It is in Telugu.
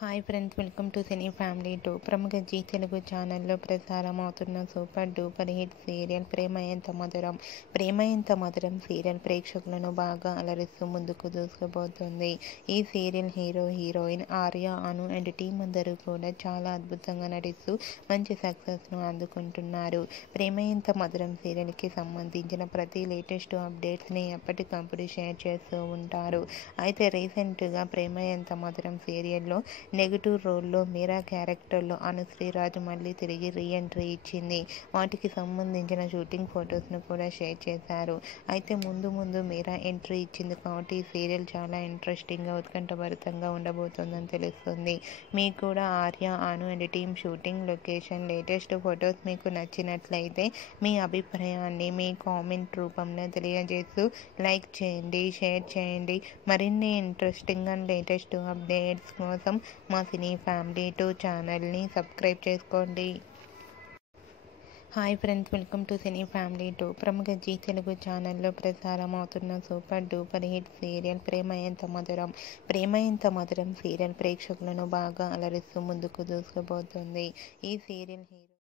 Hi friends, welcome to cine family two. ప్రముఖ జీ తెలుగు ఛానల్లో ప్రసారం అవుతున్న సూపర్ డూపర్ హిట్ సీరియల్ ప్రేమ ఎంత మధురం. ప్రేమ ఎంత మధురం సీరియల్ ప్రేక్షకులను బాగా అలరిస్తూ ముందుకు దూసుకుపోతుంది. ఈ serial hero heroine Arya, Anu and team అందరూ కూడా చాలా అద్భుతంగా నటిస్తూ మంచి సక్సెస్ను అందుకుంటున్నారు. ప్రేమ ఎంత మధురం సీరియల్కి సంబంధించిన ప్రతి లేటెస్ట్ అప్డేట్స్ని ఎప్పటికప్పుడు షేర్ చేస్తూ ఉంటారు. అయితే రీసెంట్గా ప్రేమ ఎంత మధురం సీరియల్లో నెగిటివ్ రోల్లో మీరా క్యారెక్టర్లో అనుశ్రీరాజ్ మళ్ళీ తిరిగి రీఎంట్రీ ఇచ్చింది. వాటికి సంబంధించిన షూటింగ్ ఫొటోస్ను కూడా షేర్ చేశారు. అయితే ముందు మీరా ఎంట్రీ ఇచ్చింది కాబట్టి ఈ సీరియల్ చాలా ఇంట్రెస్టింగ్గా ఉత్కంఠభరితంగా ఉండబోతోందని తెలుస్తుంది. మీకు కూడా Arya, Anu and team shooting location latest photos మీకు నచ్చినట్లయితే మీ అభిప్రాయాన్ని మీ కామెంట్ రూపంలో తెలియజేస్తూ లైక్ చేయండి, షేర్ చేయండి. మరిన్ని ఇంట్రెస్టింగ్ అండ్ లేటెస్ట్ అప్డేట్స్ కోసం మా సినీ ఫ్యామిలీ టూ ఛానల్ని సబ్స్క్రైబ్ చేసుకోండి. Hi friends, welcome to cine family two. ప్రముఖ జీ తెలుగు ఛానల్లో ప్రసారం అవుతున్న సూపర్ డూపర్ హిట్ సీరియల్ ప్రేమ ఎంత మధురం. ప్రేమ ఎంత మధురం సీరియల్ ప్రేక్షకులను బాగా అలరిస్తూ ముందుకు దూసుకుపోతుంది. ఈ సీరియల్ హీరో